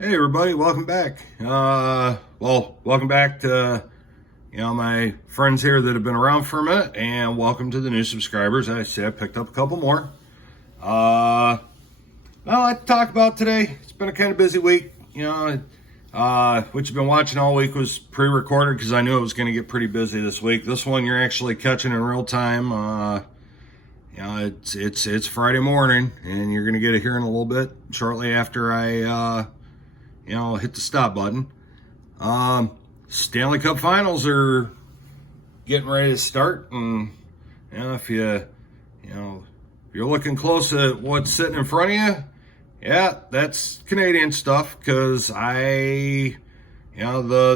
Hey everybody, welcome back. Welcome back to my friends here that have been around for a minute, and welcome to the new subscribers. I see I picked up a couple more. I'd like to talk about today. It's been a kind of busy week. What you've been watching all week was pre-recorded because I knew it was going to get pretty busy this week. This one you're actually catching in real time. It's Friday morning, and you're going to get it here in a little bit shortly after I hit the stop button. Stanley Cup Finals are getting ready to start, and if you're looking close at what's sitting in front of you, yeah, that's Canadian stuff. Because the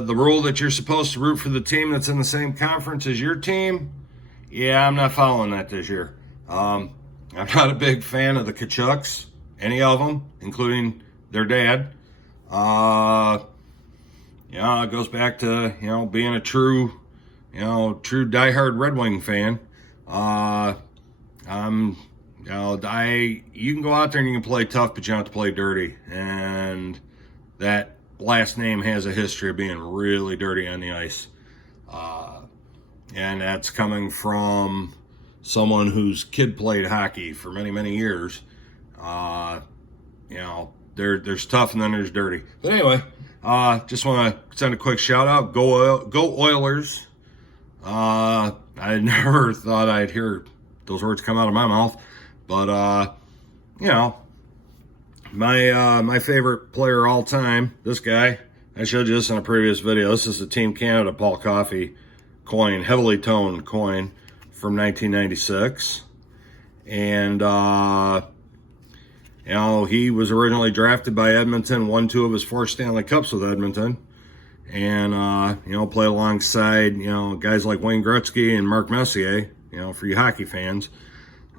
rule that you're supposed to root for the team that's in the same conference as your team, yeah, I'm not following that this year. I'm not a big fan of the Kachucks, any of them, including their dad. It goes back to, being a true diehard Red Wing fan. You can go out there and you can play tough, but you don't have to play dirty. And that last name has a history of being really dirty on the ice. And that's coming from someone whose kid played hockey for many, many years. There's tough and then there's dirty. But anyway, just want to send a quick shout out. Go Oilers. I never thought I'd hear those words come out of my mouth. But, my favorite player all time, this guy, I showed you this in a previous video. This is the Team Canada Paul Coffey coin, heavily toned coin from 1996. And, he was originally drafted by Edmonton, won 2 of his 4 Stanley Cups with Edmonton, and, played alongside, guys like Wayne Gretzky and Mark Messier, for you hockey fans.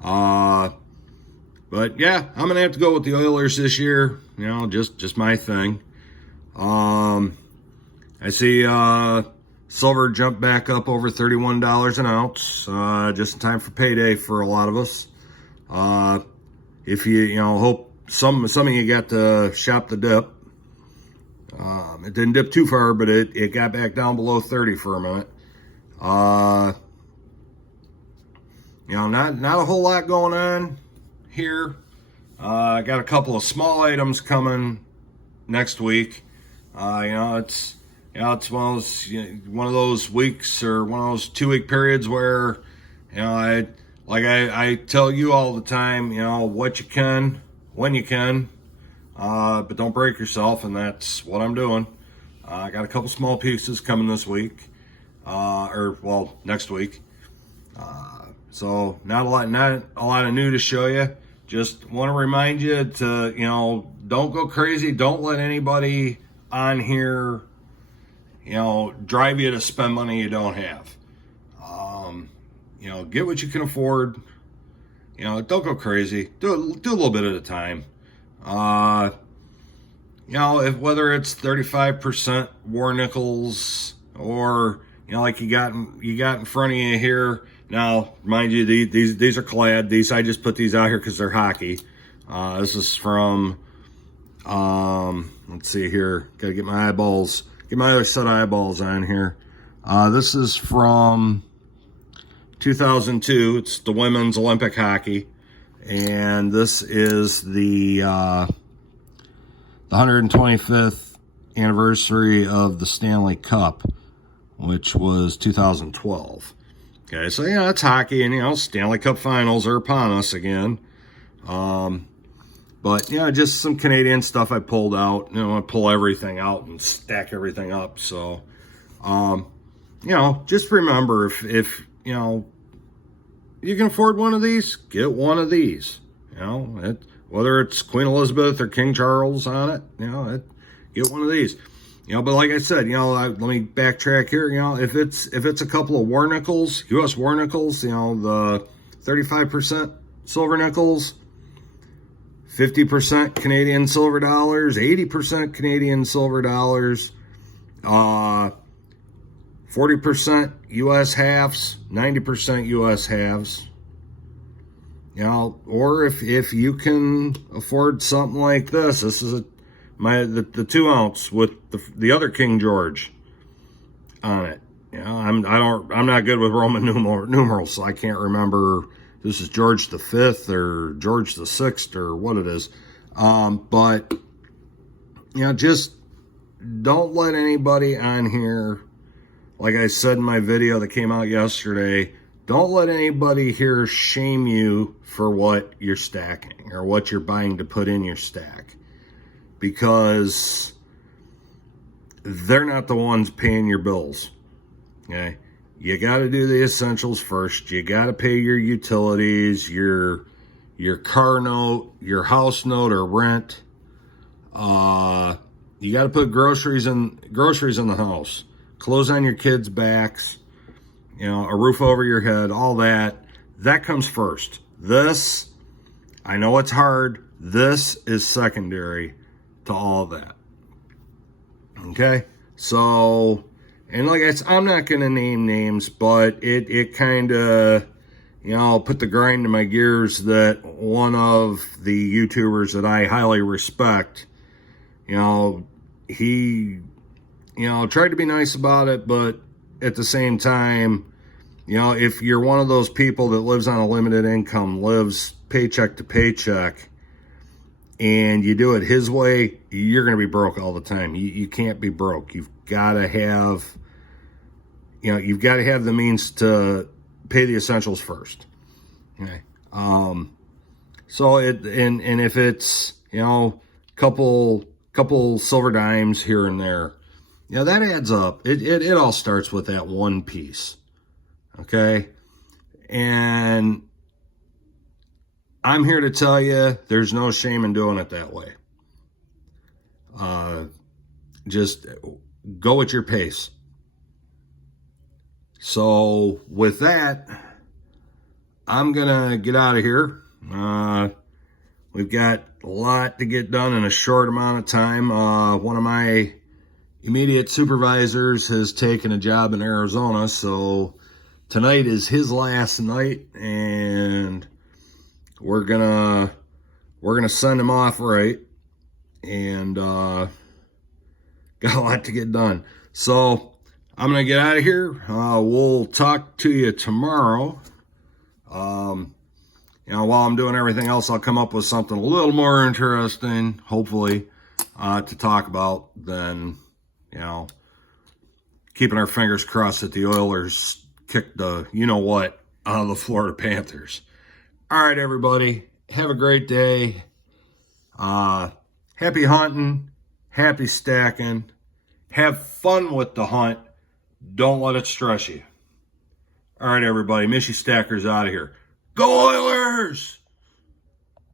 But yeah, I'm going to have to go with the Oilers this year, just my thing. I see, silver jump back up over $31 an ounce, just in time for payday for a lot of us. If you, hope some of you got to shop the dip. It didn't dip too far, but it got back down below 30 for a minute. Not a whole lot going on here. I got a couple of small items coming next week. It's one of those weeks or one of those 2-week periods where, I tell you all the time, what you can, when you can, but don't break yourself, and that's what I'm doing. I got a couple small pieces coming this week, next week. So not a lot of new to show you. Just want to remind you to, don't go crazy. Don't let anybody on here, drive you to spend money you don't have. Get what you can afford. Don't go crazy. Do a little bit at a time. Whether it's 35% war nickels or, like you got in front of you here. Now, mind you, these are clad. I just put these out here because they're hockey. This is from, let's see here. Got to get my other set of eyeballs on here. This is from 2002. It's the women's Olympic hockey, and this is the 125th anniversary of the Stanley Cup, which was 2012. Okay, so it's hockey, and Stanley Cup Finals are upon us again. But just some Canadian stuff I pulled out. I pull everything out and stack everything up. So, just remember, if you can afford one of these, get one of these. Whether it's Queen Elizabeth or King Charles on it, get one of these. But like I said, let me backtrack here. If it's a couple of war nickels, U.S. war nickels, the 35% silver nickels, 50% Canadian silver dollars, 80% Canadian silver dollars, 40% U.S. halves, 90% U.S. halves. Or if you can afford something like this is a the 2 ounce with the other King George on it. I'm not good with Roman numerals, so I can't remember if this is George the Fifth or George the Sixth or what it is. But just don't let anybody on here, like I said in my video that came out yesterday, don't let anybody here shame you for what you're stacking or what you're buying to put in your stack, because they're not the ones paying your bills. Okay, you got to do the essentials first. You got to pay your utilities, your car note, your house note or rent. You got to put groceries in the house, clothes on your kids' backs, a roof over your head, all that. That comes first. This, I know it's hard. This is secondary to all that. Okay, so, and like I said, I'm not going to name names, but it kind of, put the grind to my gears that one of the YouTubers that I highly respect, he, tried to be nice about it, but at the same time, if you're one of those people that lives on a limited income, lives paycheck to paycheck, and you do it his way, you're going to be broke all the time. You can't be broke. You've got to have, the means to pay the essentials first. Okay. So and if it's, couple silver dimes here and there, that adds up. It all starts with that one piece. Okay. And I'm here to tell you, there's no shame in doing it that way. Just go at your pace. So with that, I'm going to get out of here. We've got a lot to get done in a short amount of time. One of my immediate supervisors has taken a job in Arizona, so tonight is his last night, and we're gonna send him off right, and got a lot to get done. So I'm gonna get out of here. We'll talk to you tomorrow. While I'm doing everything else, I'll come up with something a little more interesting, hopefully, to talk about than, keeping our fingers crossed that the Oilers kick the you-know-what out of the Florida Panthers. All right, everybody. Have a great day. Happy hunting. Happy stacking. Have fun with the hunt. Don't let it stress you. All right, everybody. Missy Stacker's out of here. Go Oilers!